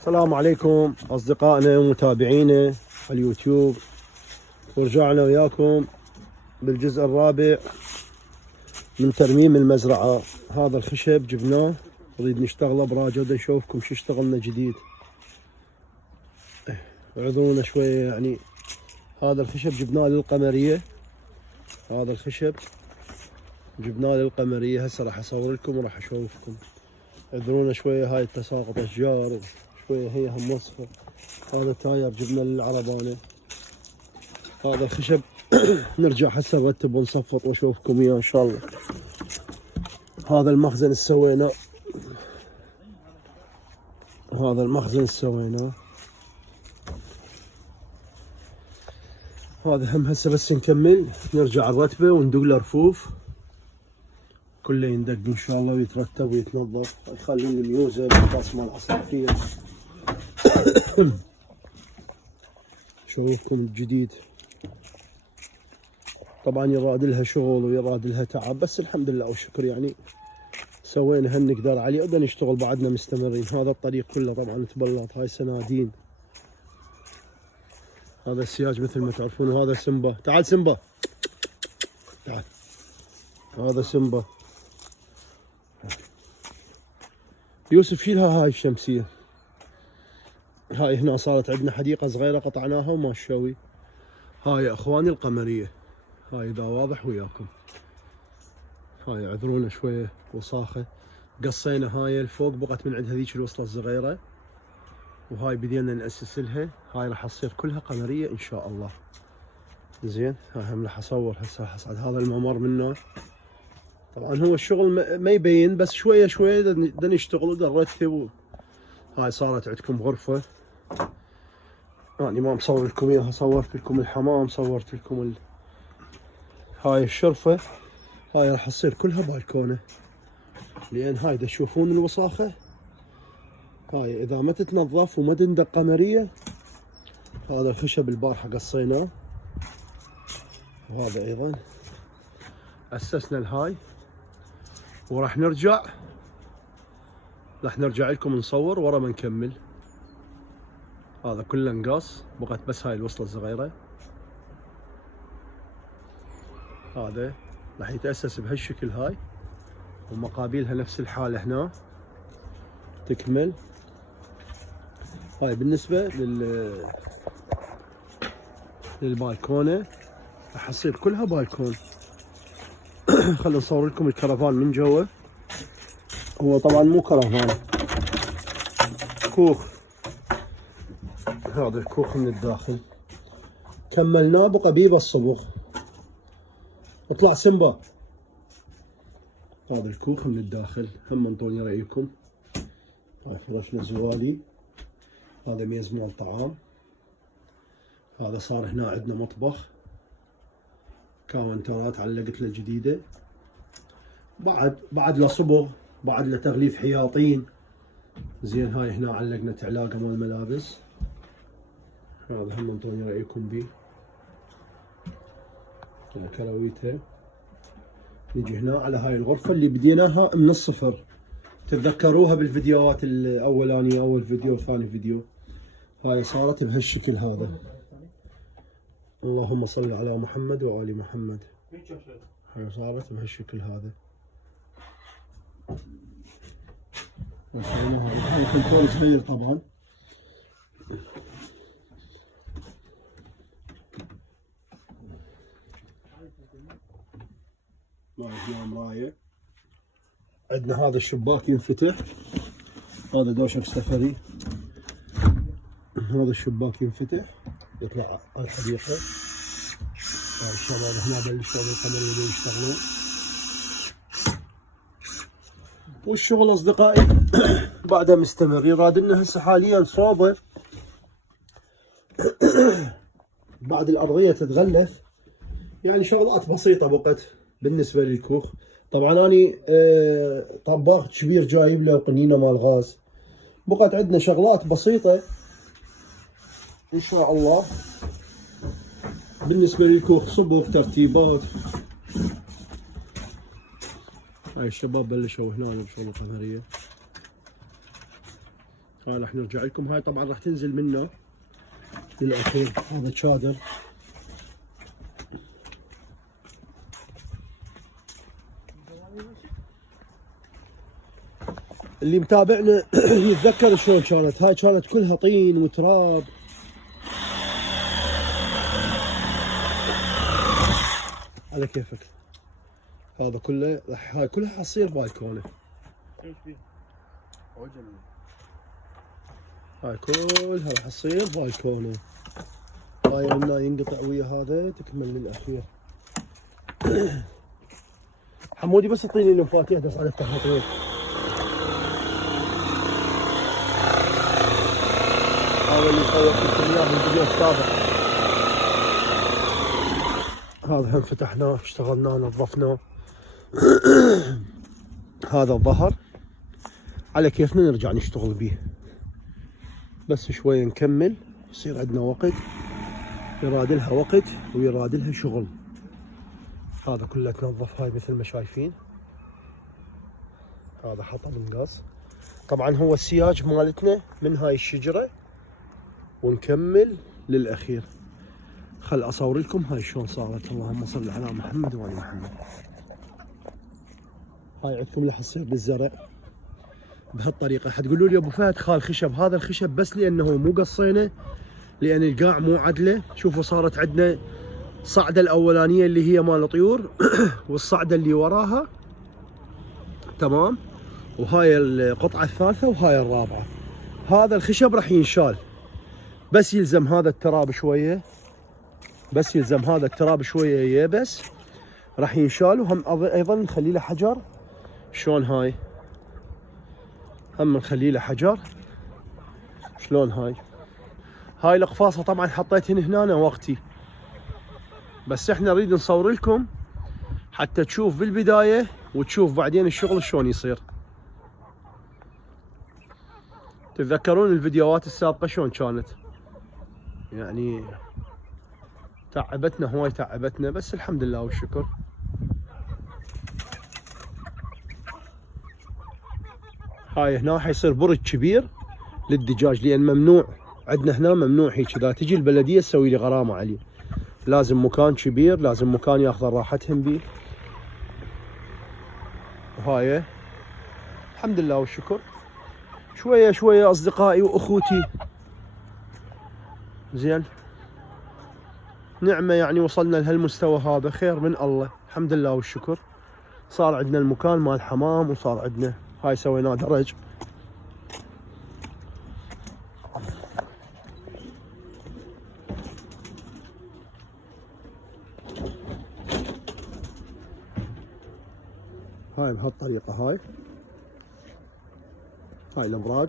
السلام عليكم أصدقائنا ومتابعينا على اليوتيوب، ورجعنا وياكم بالجزء الرابع من ترميم المزرعة. هذا الخشب جبناه نريد نشتغله براجة، نشوفكم شو اشتغلنا جديد. اعذرونا شوية يعني. هذا الخشب جبناه للقمرية، هذا الخشب جبناه للقمرية. هسه راح اصور لكم وراح اشوفكم. اعذرونا شوية، هاي التساقط اشجار شوية، هي هم وصفة. هذا تاير جبنا للعربانة. هذا الخشب نرجع هسه نرتب ونصفط واشوفكم اياه ان شاء الله. هذا المخزن سويناه، هذا المخزن سويناه. هذا هم هسه بس نكمل نرجع نرتبه وندق له رفوف، كله يندق ان شاء الله ويترتب ويتنظف. يخلون الميوزه بالقاس مال العصافير. شوفكم الجديد. طبعا يراد لها شغل ويراد لها تعب، بس الحمد لله والشكر يعني سوينا هالنقدر عليه وبدنا نشتغل بعدنا مستمرين. هذا الطريق كله طبعا تبلط، هاي سنادين. هذا السياج مثل ما تعرفون، وهذا سمبا. تعال سمبا، تعال. هذا سمبا. يوسف شيلها هاي الشمسية. هاي هنا صارت عندنا حديقة صغيرة قطعناها وما شوي. هاي يا اخواني القمرية، هاي اذا واضح وياكم. هاي اعذرونا شوية وصاخة. قصينا هاي الفوق، بقت من عند هذيك الوصلة الصغيرة، وهاي بدينا نأسس لها. هاي راح تصير كلها قمرية ان شاء الله. زين، هاي هم راح اصور هسه، راح اصعد هذا الممر منه. طبعا هو الشغل ما يبين، بس شوية شوية بدنا نشتغل ونرتب. هاي صارت عندكم غرفة، يعني ما مصور لكم اياها، صورت لكم الحمام، صورت لكم هاي الشرفة. هاي راح تصير كلها بالكونة، لان هاي دا تشوفون الوساخة. هاي اذا ما تتنظف وما تندق قمرية. هذا الخشب البارحة قصيناه، وهذا ايضا اسسنا الهاي. وراح نرجع لكم نصور ورا ما نكمل. هذا كله نقص، بقت بس هاي الوصلة الصغيرة. هذا راح يتأسس بهالشكل هاي، ومقابلها نفس الحالة هنا تكمل. هاي بالنسبة للبالكونة راح تصير كلها بالكون. خلينا نصور لكم الكرفان من جوا. هو طبعا مو كرفان، كوخ. هذا الكوخ من الداخل كملناه بقبيب الصبغ. اطلع سمبا. هذا الكوخ من الداخل هم انطوني رأيكم. هاي فرشنا زوالي. هذا ميز مال طعام. هذا صار هنا عندنا مطبخ، كاونترات علقت له جديدة. بعد له صبغ، بعد له تغليف حياطين. زين، هاي هنا علقنا تعلاقة مال ملابس. هذا هم انطوني رأيكم بيه. كراويته. نجي هنا على هاي الغرفة اللي بديناها من الصفر، تتذكروها بالفيديوهات الأولانية، أول فيديو ثاني فيديو. هاي صارت بهالشكل هذا. اللهم صل على محمد وآل محمد. هاي صارت بهالشكل هذا. هاي كنترول صغير طبعا. ما فيها مراية. عندنا هذا الشباك ينفتح، هذا دوشك سفري. هذا الشباك ينفتح يطلع على الحديقة. هاي الشباب هنا بلشوا بالقمرية يشتغلون. والشغل اصدقائي بعده مستمر. يراد لنا هسه حاليا صوبة بعد الأرضية تتغلف، يعني شغلات بسيطة بقت بالنسبة للكوخ. طبعا اني طباخ كبير جايب له قنينة مال غاز. بقت عندنا شغلات بسيطة ان شاء الله بالنسبة للكوخ، صبغ، ترتيبات. هاي الشباب بلشوا هنا بشغل القمرية. هاي راح نرجع لكم. هاي طبعا راح تنزل منه للاخير. هذا شادر. اللي متابعنا يتذكر شلون كانت. هاي كانت كلها طين وتراب. على كيفك. هذا كله هاي كلها حتصير بالكونه. هاي كلها راح تصير بالكونه. هاي قلنا ينقطع ويا هذا تكمل للاخير. حمودي بس اعطيني المفاتيح بس على التحطيط. هذا اللي صورت لكم اياه بالفيديو السابق. هذا هم فتحناه اشتغلناه نظفناه. هذا الظهر على كيفنا نرجع نشتغل بيه. بس شوي نكمل يصير عندنا وقت. يراد لها وقت ويراد لها شغل. هذا كله تنظف. هاي مثل ما شايفين. هذا حطب الغاز. طبعا هو السياج مالتنا من هاي الشجرة ونكمل للأخير. خل أصور لكم هاي شلون صارت. اللهم صل على محمد وآل محمد. هاي عندكم راح تصير بالزرع بهالطريقة. حتقولوا لي أبو فهد خال خشب. هذا الخشب بس لأنه مو قصينه، لأن القاع مو عدلة. شوفوا صارت عندنا الصعدة الأولانية اللي هي مال الطيور والصعدة اللي وراها تمام، وهاي القطعة الثالثة وهاي الرابعة. هذا الخشب راح ينشال، بس يلزم هذا التراب شوية، بس يلزم هذا التراب شوية يبس راح ينشال. وهم أيضا نخلي له حجر. شلون هاي هم نخلي له حجر. شلون هاي القفاصة طبعا حطيتهن هنا وقتي، بس احنا نريد نصور لكم حتى تشوف بالبداية وتشوف بعدين الشغل شلون يصير. تتذكرون الفيديوهات السابقة شلون كانت؟ يعني تعبتنا هواي تعبتنا، بس الحمد لله والشكر. هاي هنا حيصير برج كبير للدجاج، لان ممنوع عندنا هنا ممنوع هيك. اذا تجي البلديه تسوي لي غرامه عليه. لازم مكان كبير، لازم مكان ياخذون راحتهم بيه. وهاي الحمد لله والشكر شويه شويه اصدقائي واخوتي. زين نعمه يعني وصلنا لهالمستوى هذا، خير من الله الحمد لله والشكر. صار عندنا المكان مال الحمام، وصار عندنا هاي سويناه درج. هاي بهالطريقة. هاي الابراج.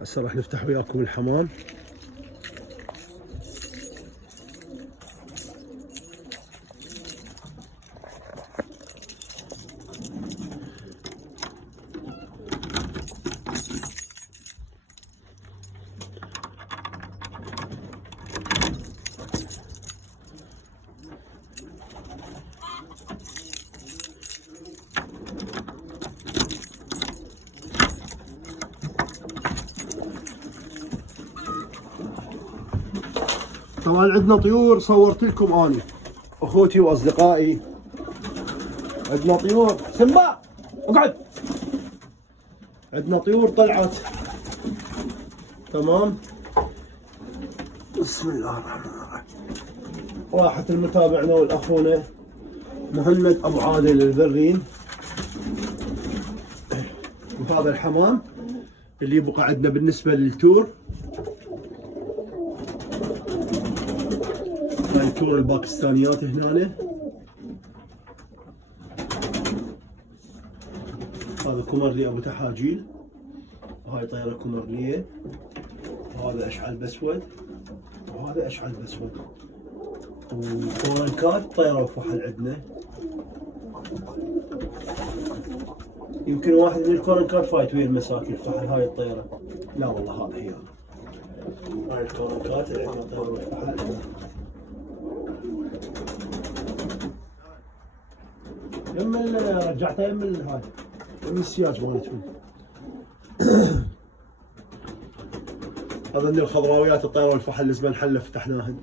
هسه راح نفتح وياكم الحمام. طبعا عندنا طيور صورت لكم اني اخوتي واصدقائي. عندنا طيور. سمبا اقعد. عندنا طيور طلعت تمام. بسم الله الرحمن الرحيم. راحت المتابعنا والاخونا مهند ابو عادل البرين. وهذا الحمام اللي يبقى عندنا بالنسبه للتور. هاي التور الباكستانيات هنا. هذا كومرلي ابو تحاجيل، وهاي طيره كومرليه، وهذا اشعل باسود، وهذا اشعل باسود، وكورنكات طيره وفحل عندنا. يمكن واحد من الكورنكات فايت ويا المساكين الفحل. هاي الطيره لا والله هذا هي. هاي الكورنكات اللي عندنا طيره وفحل. رجعتها يم هاي يم السياج مالتهم. هذني الخضراويات الطيرة والفحل اللي زمان حلة فتحناهن.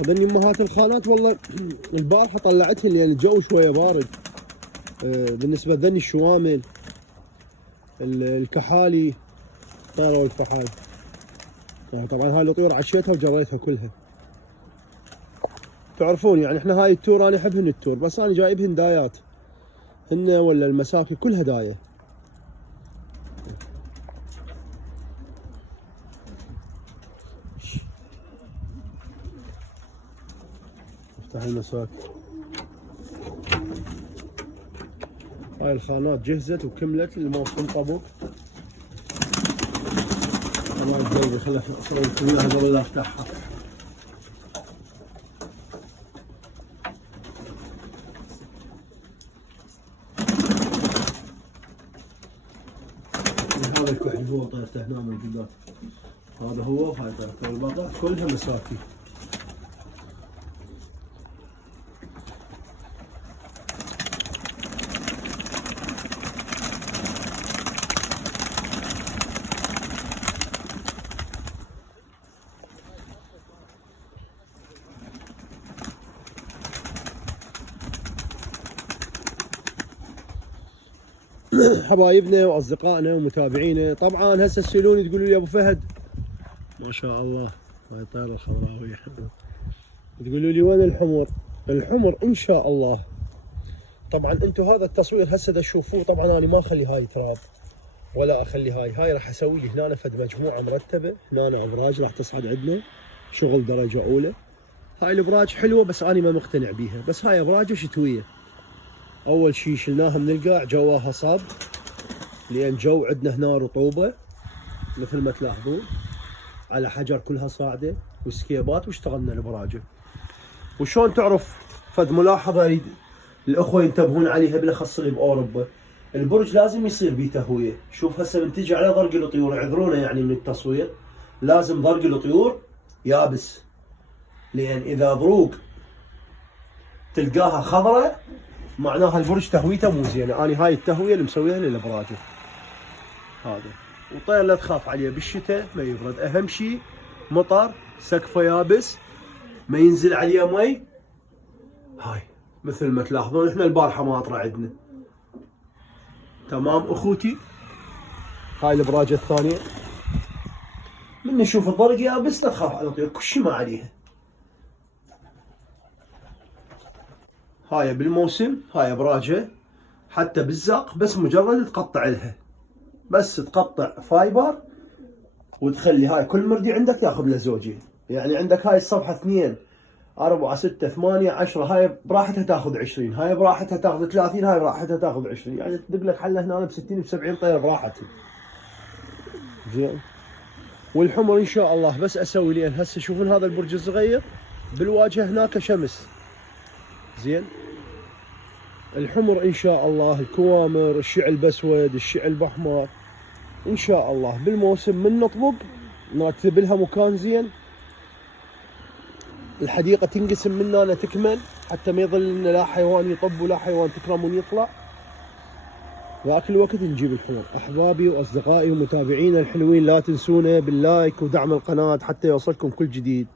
هذني امهات الخانات والله البارحه طلعتهن لان الجو شويه بارد. بالنسبه لذني الشوامل الكحالي الطيره والفحال. طبعا هاي الطيور عشيتها وجريتها كلها. تعرفون يعني احنا هاي التور انا احبهن التور، بس انا جايبهن دايات هن ولا المساكي كلها دايه. افتح المساكي. هاي الخانات جهزت وكملت الموسم طبق. تمام جايبه خليني اسوي لكم اياها قبل لا افتحها. هذا الكحل هو طيرته هنا موجودات. هذا هو وهاي طيرته والبقر كلها مساكي. حبايبنا واصدقائنا ومتابعينا، طبعا هسه تسالوني تقولوا لي يا ابو فهد ما شاء الله هاي طيره الخضراويه، تقولوا لي وين الحمر؟ الحمر ان شاء الله. طبعا انتم هذا التصوير هسه تشوفوه، طبعا انا ما اخلي هاي تراب ولا اخلي هاي راح اسوي لي هنا فد مجموعه مرتبه، هنا ابراج راح تصعد عندنا شغل درجه اولى. هاي الابراج حلوه بس انا ما مقتنع بيها، بس هاي ابراج شتويه. اول شيء شلناها من القاع جواها صاب، لان جو عندنا هنا رطوبه مثل ما تلاحظون على حجر كلها صاعده وسكيبات، واشتغلنا الابراجه. وشون تعرف فد ملاحظه اريد الاخوه ينتبهون عليها بالاخص اللي باوروبا، البرج لازم يصير بيه تهويه. شوف هسه من تجي على ضرق الطيور، اعذرونا يعني من التصوير، لازم ضرق الطيور يابس، لان اذا ضروق تلقاها خضراء معناها البرج تهويته مو زينه. انا هاي التهويه اللي مسويها للابراج هذا. وطير لا تخاف عليه بالشتاء ما يبرد، اهم شيء مطر سقفه يابس ما ينزل عليه مي. هاي مثل ما تلاحظون احنا البارحه ماطره عندنا. تمام اخوتي. هاي الابراجه الثانيه من نشوف الضرق يابس لا تخاف على الطيور، كل شيء ما عليها. هاي بالموسم هاي ابراجه حتى بالزاق، بس مجرد تقطع لها، بس تقطع فايبر وتخلي هاي كل مردي عندك ياخذ له زوجين. يعني عندك هاي الصفحه 2 4 6 8 10، هاي براحتها تاخذ 20، هاي براحتها تاخذ 30، هاي براحتها تاخذ 20، يعني تدق لك حله هنا ب 60 ب 70 طير براحتها. زين. والحمر ان شاء الله بس اسوي لين هسه شوفون هذا البرج الصغير بالواجهه هناك شمس. زين. الحمر ان شاء الله الكوامر الشعل باسود الشعل باحمر ان شاء الله بالموسم من نطبق نرتب لها مكان زين، الحديقه تنقسم مننا تكمل حتى ما يظل لنا لا حيوان يطب ولا حيوان تكرمون يطلع. ذاك الوقت نجيب الحمر. احبابي واصدقائي ومتابعينا الحلوين لا تنسونا باللايك ودعم القناه حتى يوصلكم كل جديد.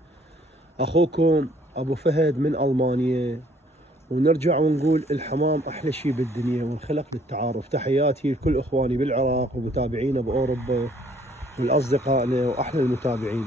اخوكم ابو فهد من المانيا، ونرجع ونقول الحمام احلى شيء بالدنيا وانخلق للتعارف. تحياتي لكل اخواني بالعراق ومتابعينا باوروبا والاصدقائنا واحلى المتابعين.